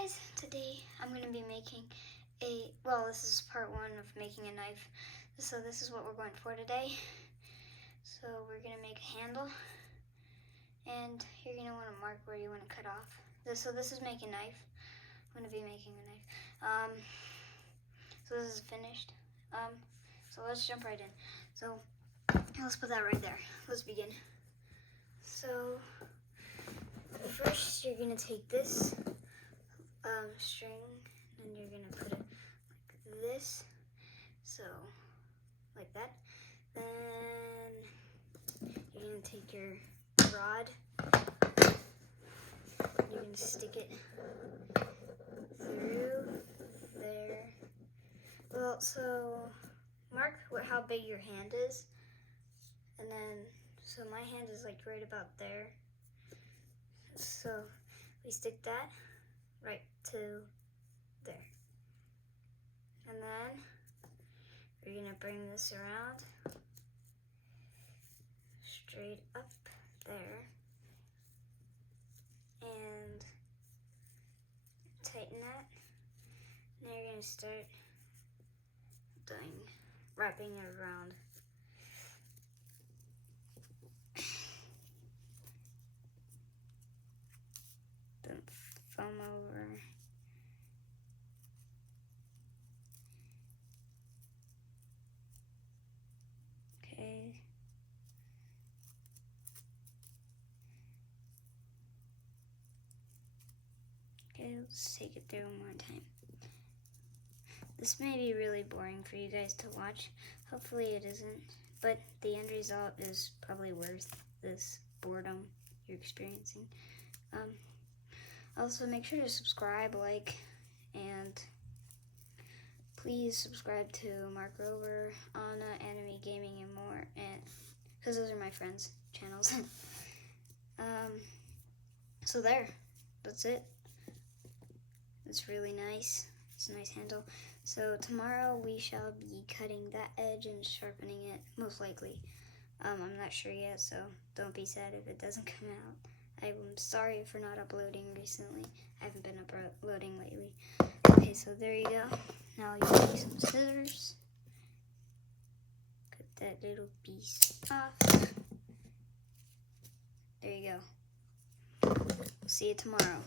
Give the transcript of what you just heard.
guys, today I'm going to be making this is part one of making a knife. So this is what we're going for today. So we're going to make a handle, and you're going to want to mark where you want to cut off. So this is making a knife. I'm going to be making a knife. So this is finished. So let's jump right in. So let's put that right there. Let's begin. So first you're going to take this string, and you're gonna put it like this, so like that. Then you're gonna take your rod, you're gonna stick it through there. Well, so mark how big your hand is, and then so my hand is like right about there, so we stick that right to there. And then we're gonna bring this around straight up there and tighten that. Now you're gonna start wrapping it around. Then foam over. Okay. Okay, let's take it through one more time. This may be really boring for you guys to watch. Hopefully it isn't, but the end result is probably worth this boredom you're experiencing. Also, make sure to subscribe, like, and please subscribe to Mark Rover, Anna, Anime Gaming, and more, and because those are my friends' channels. So that's it. It's really nice. It's a nice handle. So tomorrow we shall be cutting that edge and sharpening it, most likely. I'm not sure yet, so don't be sad if it doesn't come out. I'm sorry for not uploading recently. I haven't been uploading lately. Okay, so there you go. Now you take some scissors. Cut that little piece off. There you go. See you tomorrow.